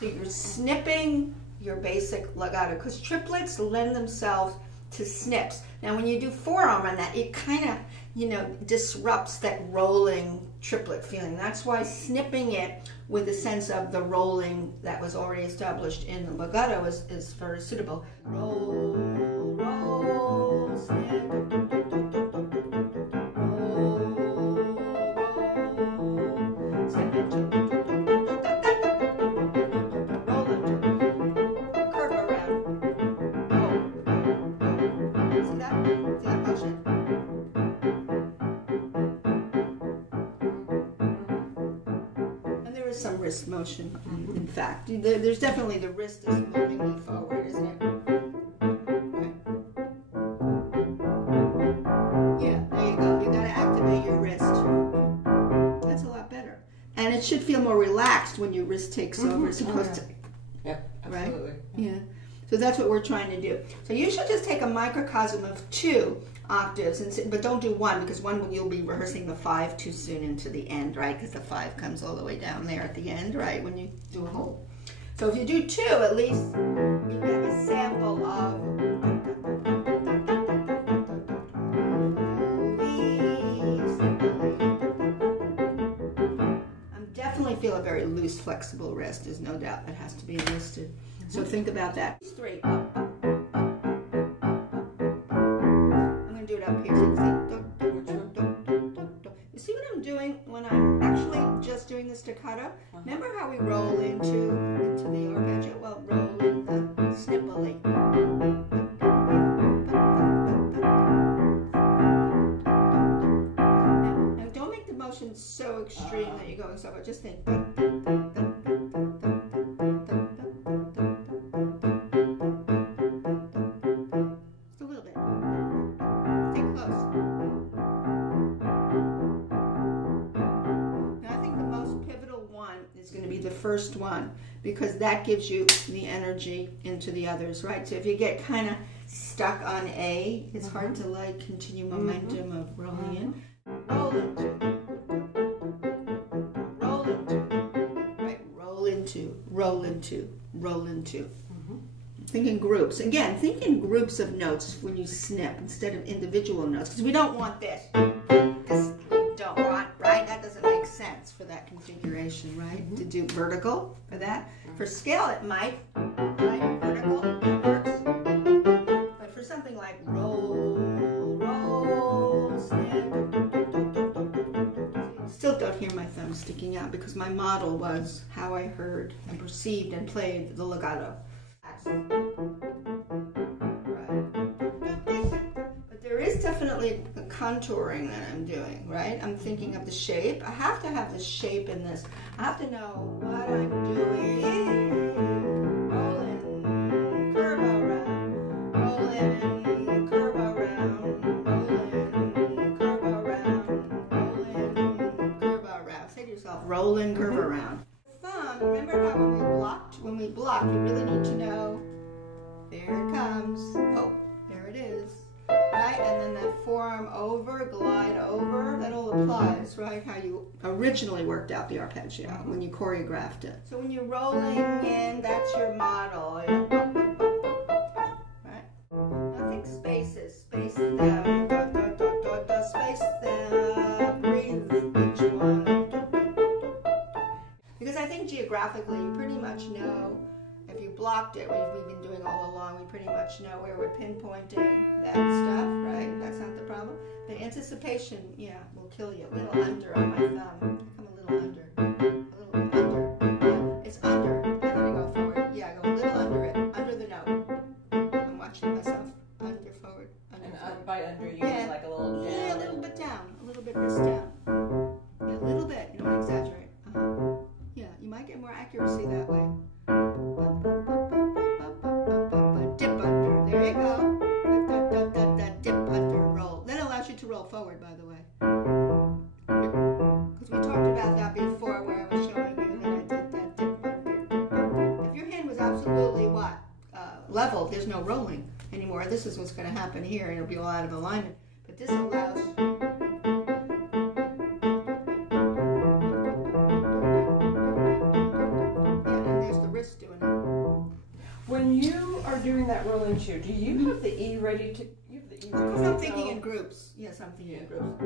So you're snipping your basic legato, because triplets lend themselves to snips. Now when you do forearm on that, it kind of, you know, disrupts that rolling triplet feeling. That's why snipping it with a sense of the rolling that was already established in the legato is very suitable. Roll, roll, snip, roll, snip into, roll into, curve around, roll, roll. See that? See that motion? Some wrist motion, in fact. There's definitely the wrist is moving me forward, isn't it? Right. Yeah, there you go. You got to activate your wrist. That's a lot better. And it should feel more relaxed when your wrist takes over as opposed to... Yep, absolutely. Right? Yeah. So that's what we're trying to do. So you should just take a microcosm of 2 octaves, but don't do 1, because 1 you'll be rehearsing the 5 too soon into the end, right? Because the 5 comes all the way down there at the end, right? When you do a whole. So if you do 2, at least you get a sample of. I definitely feel a very loose, flexible wrist. There's no doubt that has to be enlisted. So think about that. Straight up, up. Up here, so you see what I'm doing when I'm actually just doing the staccato? Remember how we roll into the arpeggio? Well, roll in the snippily. Now don't make the motion so extreme that you're going so far. Just think. First one, because that gives you the energy into the others, right? So if you get kind of stuck on A, it's hard to like continue momentum of rolling in. Roll into, roll into, right? Roll into, roll into, roll into. Think in groups. Again, think in groups of notes when you snip instead of individual notes, because we don't want this. This we don't want, right? That doesn't make sense for that configuration, right? To do vertical for that. For scale, it might, right? Vertical, it works. But for something like roll, roll, snip, still don't hear my thumb sticking out because my model was how I heard and perceived and played the legato. But there is definitely a contouring that I'm doing, right? I'm thinking of the shape. I have to have the shape in this. I have to know what I'm doing. Roll in, curve around, roll in, curve around, roll in, curve around, roll in, curve around. Say to yourself, roll in, curve around. Remember how when we blocked, we really need to know, there it comes, oh, there it is, right? And then that forearm over, glide over, that all applies, right? How you originally worked out the arpeggio when you choreographed it. So when you're rolling in, that's your model, right? Now think spaces, space them, space them, breathe each one. Because I think geographically, you pretty much know, if you blocked it, we've been doing all along, we pretty much know where we're pinpointing that stuff, right? That's not the problem. The anticipation, yeah, will kill you. A little under on my thumb. Come a little under. A little under. Yeah, it's under. And then I go forward. Yeah, I go a little under it. Under the note. I'm watching myself. Under, forward, under, and forward. By under, you mean like a little down? Yeah, a little bit down. A little bit wrist down. Yeah, a little bit. You don't exaggerate. Yeah, you might get more accuracy that way. Dip under. There you go. Dip under. Roll. That allows you to roll forward, by the way. Because we talked about that before where I was showing you that I did that dip under. If your hand was absolutely what? Level, there's no rolling anymore. This is what's going to happen here. It'll be all out of alignment. But this allows... are doing that roll into, do you have the E ready to? You have the E ready Because to I'm thinking go? in groups. Yes, I'm thinking in groups.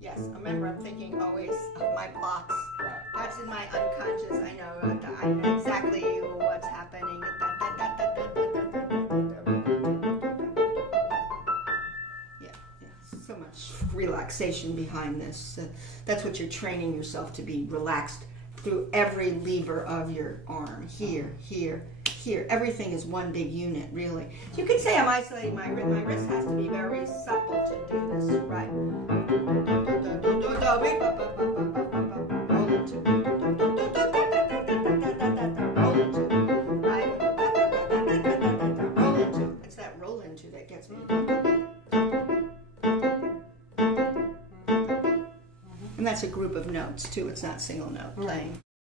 Yes, remember I'm thinking always of my blocks. Right. That's in my unconscious. I know exactly what's happening. Yeah, so much relaxation behind this. That's what you're training yourself to be, relaxed through every lever of your arm. Here, here, here. Everything is one big unit, really. So you could say I'm isolating my wrist. My wrist has to be very supple to do this, right? Roll into. Roll into. Right? Roll into. It's that roll into that gets me. And that's a group of notes too. It's not single note playing.